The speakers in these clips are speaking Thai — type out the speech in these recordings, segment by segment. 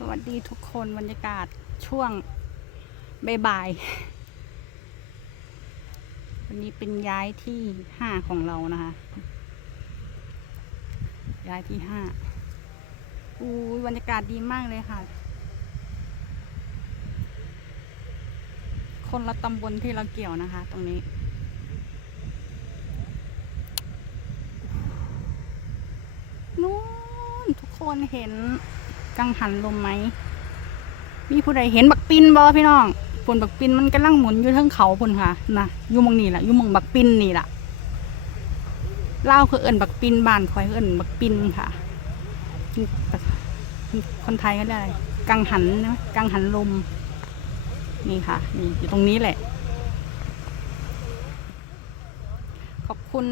สวัสดีทุกคนบรรยากาศช่วงบ่ายๆวันนี้เป็นย้ายที่ห้าของเรานะคะ ย้ายที่ห้าอู้บรรยากาศดีมากเลยค่ะ คนละตำบลที่เราเกี่ยวนะคะ ตรงนี้นู้นทุกคนเห็น กังหันลมไหม มีผู้ใดเห็นบักปินบอพี่น้องฝนบักปินมันกำลังหมุนอยู่เทิงเขาพุ่นค่ะนะอยู่มองนี่แหละอยู่มองบักปินนี่แหละเล่าคือเอิญบักปินบ้านคอยเอิญบักปินค่ะ คนไทยก็ได้ กังหันนะกังหันลม นี่ค่ะ นี่อยู่ตรงนี้แหละ ขอบคุณ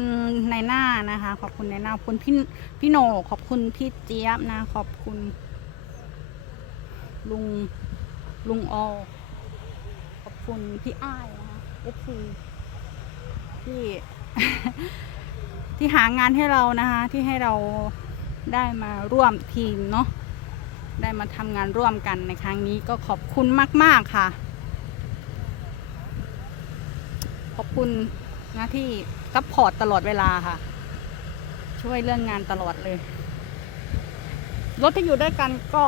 นายหน้านะคะ ขอบคุณนายหน้าขอบคุณพี่พี่โหนขอบคุณพี่เจี๊ยบนะ ขอบคุณ ลุงลุงออขอบคุณพี่อ้ายนะคะเอฟซีที่ที่หางานให้เรานะคะ ที่ให้เราได้มาร่วมทีมเนาะได้มาทำงานร่วมกันในครั้งนี้ก็ขอบคุณมาก ๆ ค่ะ ขอบคุณนะที่ซัพพอร์ตตลอดเวลาค่ะ ช่วยเรื่องงานตลอดเลย รถที่อยู่ด้วยกันก็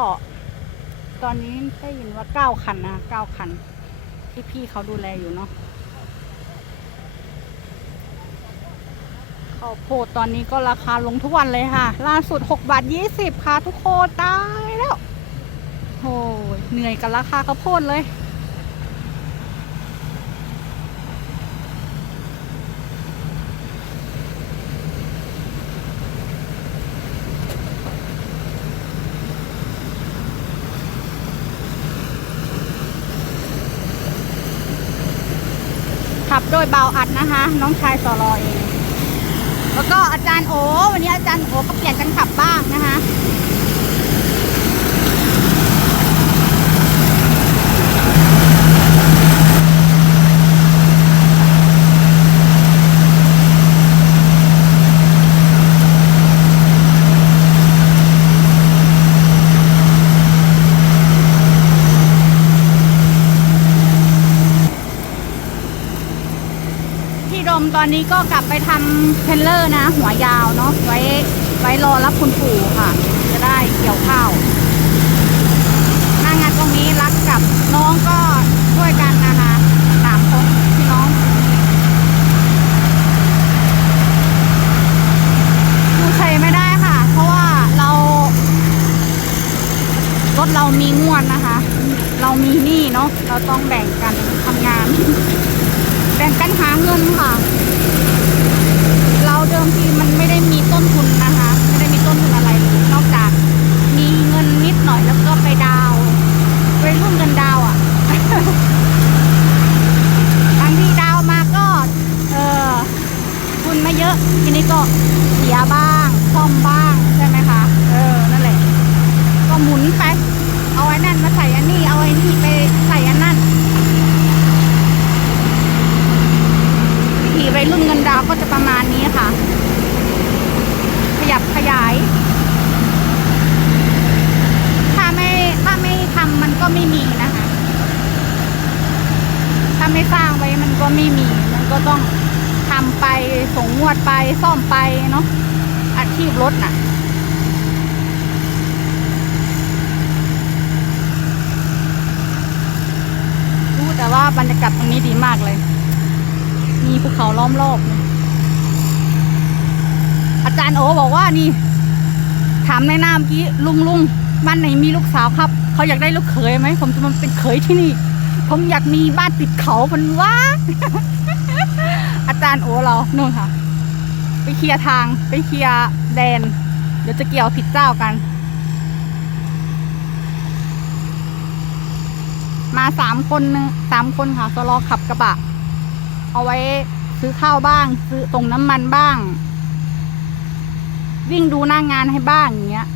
ตอนนี้ได้ยินว่าเก้าคันนะเก้าคัน ที่พี่เขาดูแลอยู่เนาะข้าวโพดตอนนี้ก็ราคาลงทุกวันเลยค่ะ ล่าสุด 6 บาท 20 ค่ะ ทุกคนตายแล้วโอ้ยเหนื่อยกับราคาข้าวโพดเลย โดยเบาอัดนะคะ น้องชายสอรอเองแล้วก็อาจารย์โอวันนี้อาจารย์โอก็เปลี่ยนกันขับบ้างนะคะ พี่ดมตอนนี้ก็กลับไปทำเทรลเลอร์นะ หัวยาวเนาะไว้ไว้รอรับคุณปู่ค่ะ จะได้เกี่ยวข้าวหน้างานตรงนี้รักกับน้องก็ช่วยกันนะคะสามคนพี่น้องดูใครไม่ได้ค่ะ เพราะว่าเรารถเรามีงวดนะคะ เรามีหนี้เนาะเราต้องแบ่งกันทำงาน หาเงินค่ะ เราเดิมทีมันไม่ได้มีต้นทุนนะคะ ไม่ได้มีต้นทุนอะไรเลยนอกจากมีเงินนิดหน่อยแล้วก็ไปดาวน์ไปรุ่นเงินดาวน์อะ บางทีดาวน์มาก็ เออทุนไม่เยอะ ทีนี้ก็เสียบ้างซ่อมบ้างใช่ไหมคะ เออ นั่นแหละ ก็หมุนไป เอาไอ้นั่นมาใส่อันนี้ เอาไอ้นี่ไปใส่อันนั่น วิ ถีวัยรุ่นเงินดาวก็จะประมาณนี้ค่ะ ขยับขยาย ถ้าไม่ถ้าไม่ทำมันก็ไม่มีนะคะ ถ้าไม่สร้างไว้มันก็ไม่มี มันก็ต้องทำไปส่งงวดไปซ่อมไปเนาะอาชีพรถน่ะรู้แต่ว่าบรรยากาศตรงนี้ดีมากเลย มีภูเขาล้อมรอบ อาจารย์โอบอกว่านี่ ถามในนามกี้ลุงลุงบ้านไหนมีลูกสาวครับ เขาอยากได้ลูกเขยไหม ผมจะมาเป็นเขยที่นี่ ผมอยากมีบ้านติดเขาพันว่า อาจารย์โอเรานู่นค่ะ ไปเคลียร์ทางไปเคลียร์แดน เดี๋ยวจะเกี่ยวผิดเจ้ากัน มาสามคนนึงสามคนค่ะสลอขับกระบะ เอาไว้ซื้อข้าวบ้าง ซื้อตรงน้ำมันบ้าง วิ่งดูหน้างานให้บ้างอย่างเงี้ย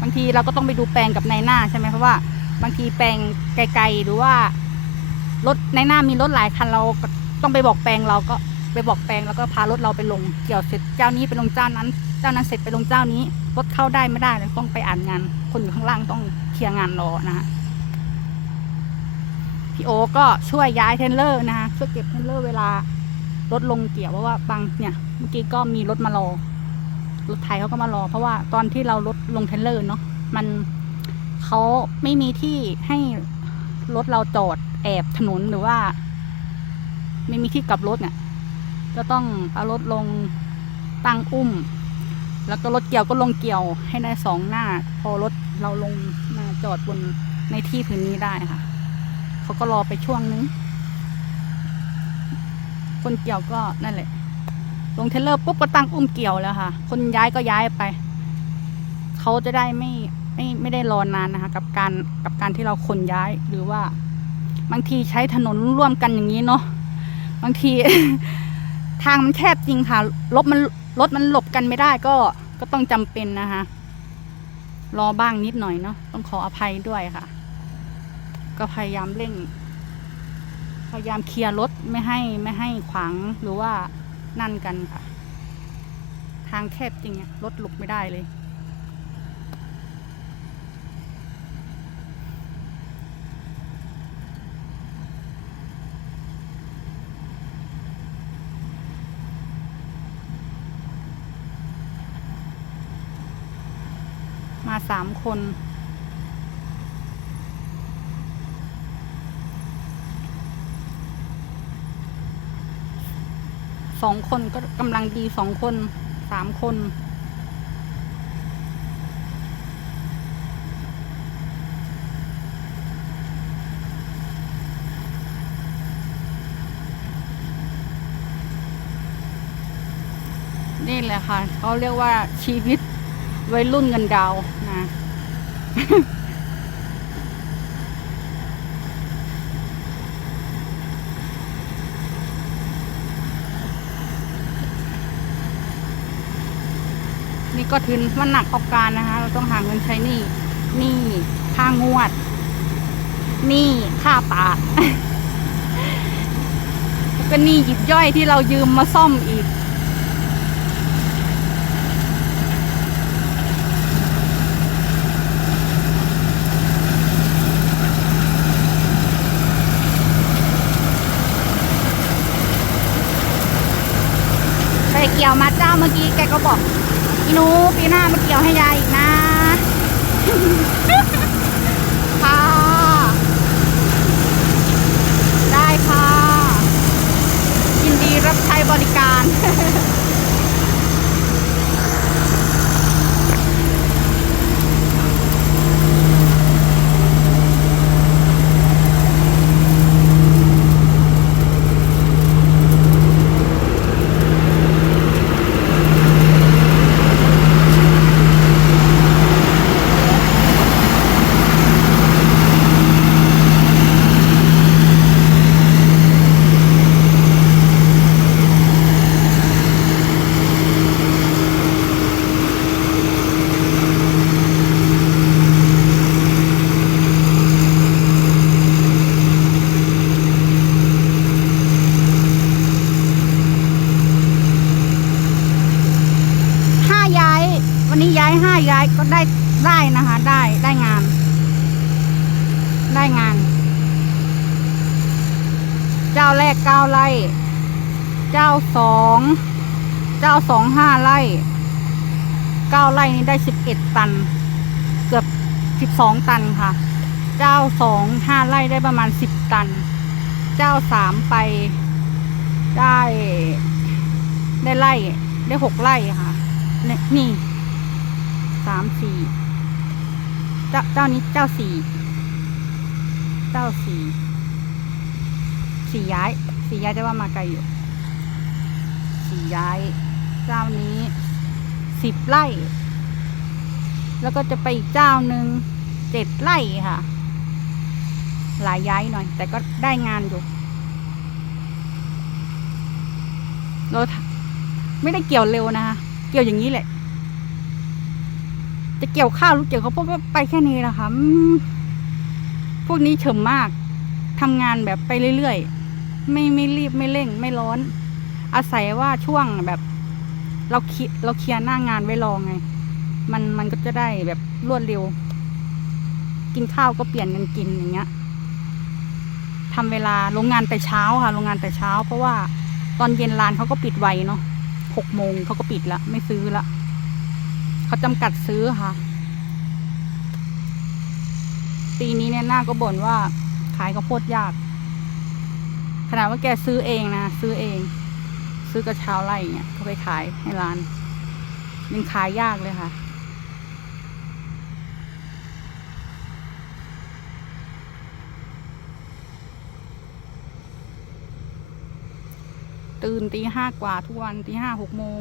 บางทีเราก็ต้องไปดูแปลงกับนายหน้าใช่ไหมเพราะว่า บางทีแปลงไกลๆหรือว่ารถในหน้ามีรถหลายคันเราต้องไปบอกแปลงเราก็ไปบอกแปลงแล้วก็พารถเราไปลงเกี่ยวเสร็จเจ้านี้ไปลงเจ้านั้น เจ้านั้นเสร็จไปลงเจ้านี้รถเข้าได้ไม่ได้เลยต้องไปอ่านงาน คนอยู่ข้างล่างต้องเคลียร์งานรอนะฮะ พี่โอก็ช่วยย้ายเทนเลอร์นะคะช่วยเก็บเทนเลอร์เวลารถลงเกี่ยวเพราะว่าบางเนี่ยเมื่อกี้ก็มีรถมารอรถไทยเขาก็มารอ เพราะว่าตอนที่เรารถลงเทรลเลอร์เนาะมันเขาไม่มีที่ให้รถเราจอดแอบถนนหรือว่า ไม่มีที่กลับรถเนี่ยก็ต้องเอารถลงตั้งอุ้ม แล้วก็รถเกี่ยวก็ลงเกี่ยวให้ได้สองหน้า พอรถเราลงมาจอดบนในที่พื้นนี้ได้ค่ะ เขาก็รอไปช่วงนึง คนเกี่ยวก็นั่นแหละ ลงเทรลเลอร์ปุ๊บก็ตั้งอุ้มเกี่ยวแล้วค่ะ คนย้ายก็ย้ายไป เขาจะได้ไม่ไม่ไม่ได้รอนานนะคะ กับการกับการที่เราคนย้ายหรือว่า บางทีใช้ถนนร่วมกันอย่างนี้เนาะบางทีทางมันแคบจริงค่ะรถมันรถมันหลบกันไม่ได้ก็ก็ต้องจำเป็นนะคะ รอบ้างนิดหน่อยเนาะต้องขออภัยด้วยค่ะ ก็พยายามเร่ง พยายามเคลียร์รถไม่ให้ไม่ให้ขวางหรือว่านั่นกันค่ะ ทางแคบจริงรถหลบไม่ได้เลยมาสามคน สองคนก็กำลังดีสองคนสามคน นี่แหละค่ะ เขาเรียกว่าชีวิตวัยรุ่นเงินดาวนะ ก็ถือว่าหนักเอาการนะคะ เราต้องหาเงินใช้หนี่หนี่ค่างวดหนี่ค่าปาดแล้วก็หนี่หยิบย่อยที่เรายืมมาซ่อมอีกไปเกี่ยวมาเจ้าเมื่อกี้แกก็บอก อีนูปีหน้ามาเกี่ยวให้ยายอีกนะค่ะได้ค่ะยินดีรับใช้บริการ ห้าย้ายก็ได้ได้นะคะ ได้ได้งาน ได้งาน เจ้าแรกเก้าไร่ เจ้าสองเจ้าสองห้าไร่เก้าไร่นี้ได้สิบเอ็ดตัน เกือบสิบสองตันค่ะ เจ้าสองห้าไร่ได้ประมาณสิบตัน เจ้าสามไปได้ได้ไร่ได้หกไร่ค่ะนี่ สามสี่เจ้าเจ้านี้เจ้าสี่เจ้าสี่สี่ย้ายสี่ย้ายได้ว่ามาไกลอยู่สี่ย้าย เจ้านี้สิบไร่ แล้วก็จะไปอีกเจ้าหนึ่งเจ็ดไร่ค่ะ หลายย้ายหน่อย แต่ก็ได้งานอยู่เราไม่ได้เกี่ยวเร็วนะคะ เกี่ยวอย่างนี้แหละ จะเกี่ยวข้าวหรือเกี่ยวข้าวโพดก็ไปแค่นี้แหละค่ะพวกนี้เฉมมากทำงานแบบไปเรื่อยๆ ไม่ไม่รีบไม่เร่งไม่ร้อน อาศัยว่าช่วงแบบ เราเคลียเราเคลียร์หน้างานไว้รอไง มันมันก็จะได้แบบรวดเร็ว กินข้าวก็เปลี่ยนกันกินอย่างเงี้ยทำเวลาโรงงานแต่เช้าค่ะโรงงานแต่เช้า เพราะว่าตอนเย็นร้านเขาก็ปิดไวเนาะหกโมงเขาก็ปิดละไม่ซื้อละ เขาจำกัดซื้อค่ะ ปีนี้เนี่ยหน้าก็บ่นว่าขายข้าวโพดยาก ขนาดว่าแกซื้อเองนะ ซื้อเอง ซื้อกระเช้าไร่เนี่ยเขาไปขายให้ร้านยังขายยากเลยค่ะตื่นตีห้ากว่าทุกวันตีห้าหกโมง